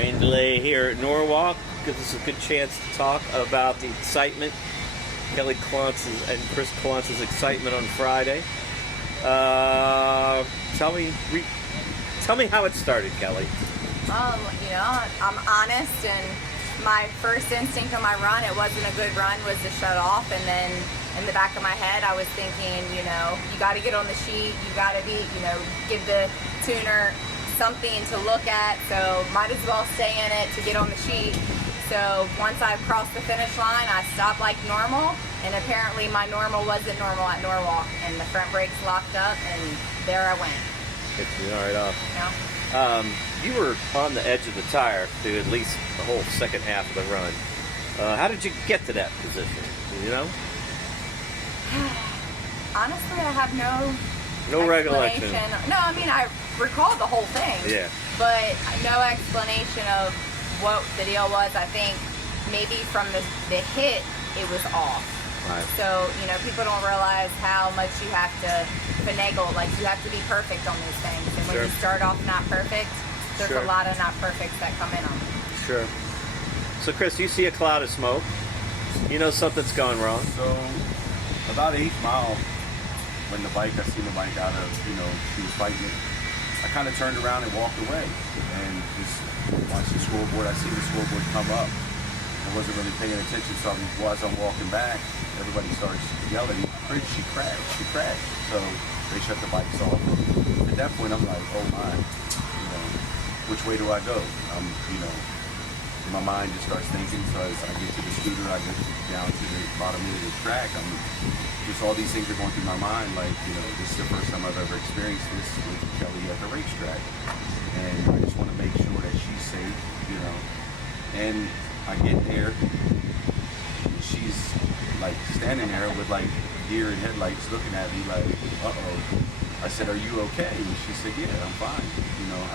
Rain delay here at Norwalk. Gives us a good chance to talk about the excitement. Kelly Clontz and Chris Clontz's excitement on Friday. Tell me how it started, Kelly. I'm honest, and my first instinct on my run, it wasn't a good run, was to shut off, and then in the back of my head, I was thinking, you got to get on the sheet, you got to give the tuner something to look at, so might as well stay in it to get on the sheet. So once I crossed the finish line, I stopped like normal, and apparently my normal wasn't normal at Norwalk, and the front brakes locked up, and there I went. Hit you right off. Yeah. You were on the edge of the tire through at least the whole second half of the run. How did you get to that position? Do you know? Honestly, I have no recollection. No, I mean, I recall the whole thing. Yeah. But no explanation of what the deal was. I think maybe from the hit, it was off. Right. So, people don't realize how much you have to finagle. Like, you have to be perfect on these things. And when you start off not perfect, there's a lot of not perfects that come in on them. Sure. So, Chris, you see a cloud of smoke. You know something's gone wrong. So, about 8th mile, when I seen the bike out of, she was fighting it, I kind of turned around and walked away and just watched the scoreboard. I seen the scoreboard come up. I wasn't really paying attention, so as I'm walking back, everybody starts yelling, she crashed. So they shut the bikes off. At that point, I'm like, oh my, which way do I go? My mind just starts thinking. So as I get to the scooter, I get down to the bottom of the track. Just all these things are going through my mind. Like, this is the first time I've ever experienced this with Kelly at the racetrack, and I just want to make sure that she's safe. And I get there, and she's like standing there with like deer and headlights looking at me like, uh-oh. I said, are you okay? And she said, yeah, I'm fine.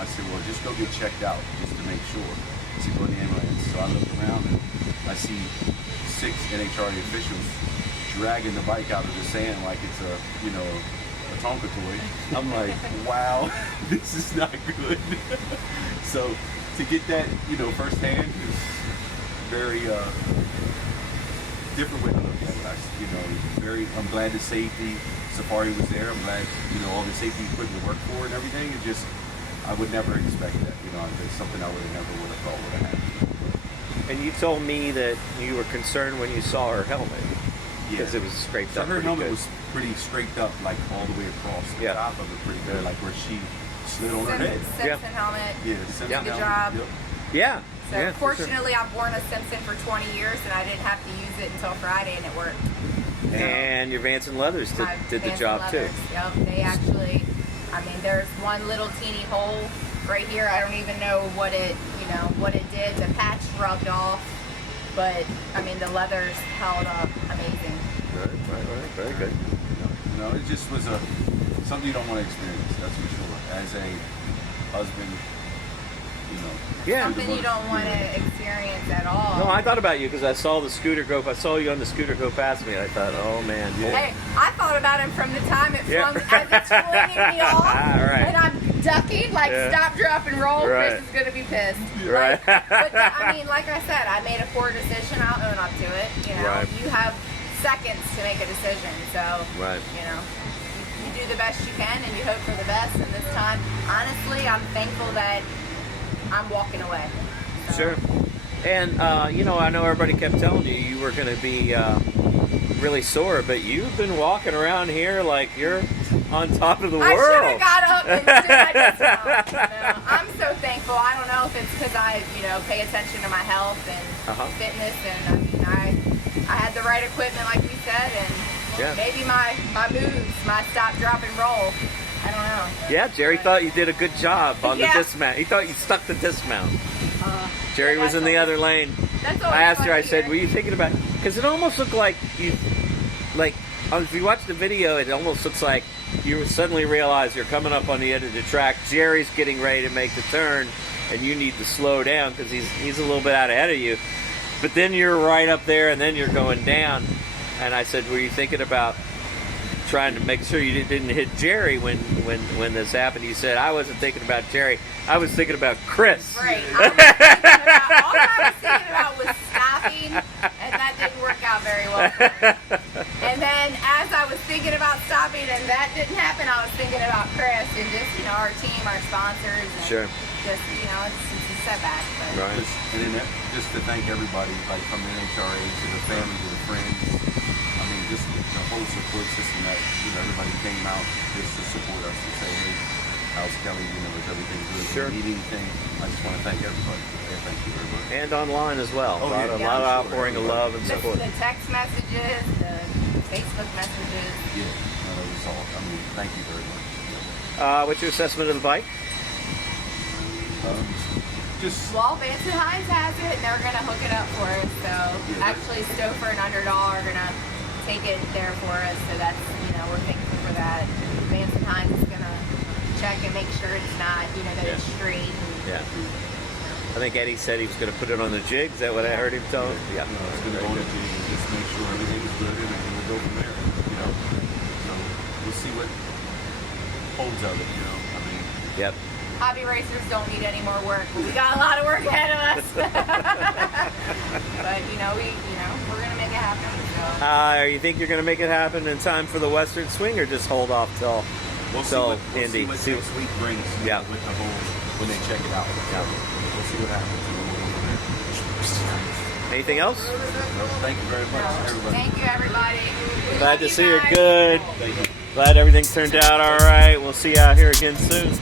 I said, well, just go get checked out just to make sure. She go to the ambulance. So I look around and I see 6 NHRA officials dragging the bike out of the sand like it's a Tonka toy. I'm like, wow, this is not good. So to get that, firsthand is very different way to look at it. I'm glad the safety Safari was there. I'm glad, all the safety equipment worked for it and everything. It just, I would never expect that. It's something I would have thought would have happened. And you told me that you were concerned when you saw her helmet. Because it was scraped up. Her helmet was pretty scraped up, like all the way across the top of it, pretty good, like where she slid on her head. Simpson helmet. Yeah, the Simpson helmet. Good job. Yeah. So fortunately, I've worn a Simpson for 20 years, and I didn't have to use it until Friday, and it worked. And your Vance and Leathers did the job too. Yep, they actually. There's one little teeny hole right here. I don't even know what it did. The patch rubbed off. But, the leathers held up amazing. Right. Very good. No, it just was something you don't want to experience, that's for sure. As a husband, something you don't want to experience at all. No, I thought about you because I saw you on the scooter go past me, and I thought, oh man. Yeah. Hey, I thought about him from the time as it's flinging me off, right. and I'm ducking, stop, drop, and roll. Right. Chris is going to be pissed. Right. But like I said, I made a poor decision. I'll own up to it. Right. You have seconds to make a decision, so right. You do the best you can, and you hope for the best. And this time, honestly, I'm thankful that I'm walking away. So. Sure. And, I know everybody kept telling you were going to be really sore, but you've been walking around here like you're on top of the world. I should have got up and did my dismount. I'm so thankful. I don't know if it's because I, pay attention to my health and fitness, and I had the right equipment, like we said, and maybe my moves, my stop, drop, and roll. I don't know. Yeah, Jerry thought you did a good job on the dismount. He thought you stuck the dismount. Jerry was in the other lane. I asked her, I said, were you thinking about, because it almost looked like if you watch the video, it almost looks like you suddenly realize you're coming up on the end of the track. Jerry's getting ready to make the turn, and you need to slow down because he's a little bit out ahead of you. But then you're right up there, and then you're going down. And I said, were you thinking about trying to make sure you didn't hit Jerry when this happened. You said, I wasn't thinking about Jerry. I was thinking about Chris. Right. All I was thinking about was stopping, and that didn't work out very well for me. And then as I was thinking about stopping and that didn't happen, I was thinking about Chris and just, our team, our sponsors. And sure. Just, it's a setback. But. Right. And then just to thank everybody, like from the NHRA to the family to the friends. I mean, just the whole support system that, everybody came out just to support us and say, hey, how's Kelly? Is everything good? Sure. If you need anything, I just want to thank everybody. Yeah, thank you very much. And online as well. Oh, a lot of outpouring of love and support. The text messages, the Facebook messages. Yeah, that was all. I mean, thank you very much. What's your assessment of the bike? Well, Vance and Hines has it, and they're going to hook it up for us. So actually, Stouffer and Underdog are going to take it there for us. So that's, we're thankful for that. Vance and Hines is going to check and make sure it's not, that it's straight. And, I think Eddie said he was going to put it on the jig. Is that what I heard him tell him? Yeah. No, it's going to go on the jig and just make sure everything is good, and then we'll go from there. So we'll see what holds of it. I mean. Yep. Hobby racers don't need any more work, but we got a lot of work ahead of us. But we're gonna make it happen. So. You think you're gonna make it happen in time for the Western Swing, or just hold off till Indy? We'll see what next week brings. With the whole when they check it out. Yeah. We'll see what happens. Anything else? No, thank you very much, everybody. Thank you, everybody. Glad to see you're good. Glad everything turned out all right. We'll see you out here again soon.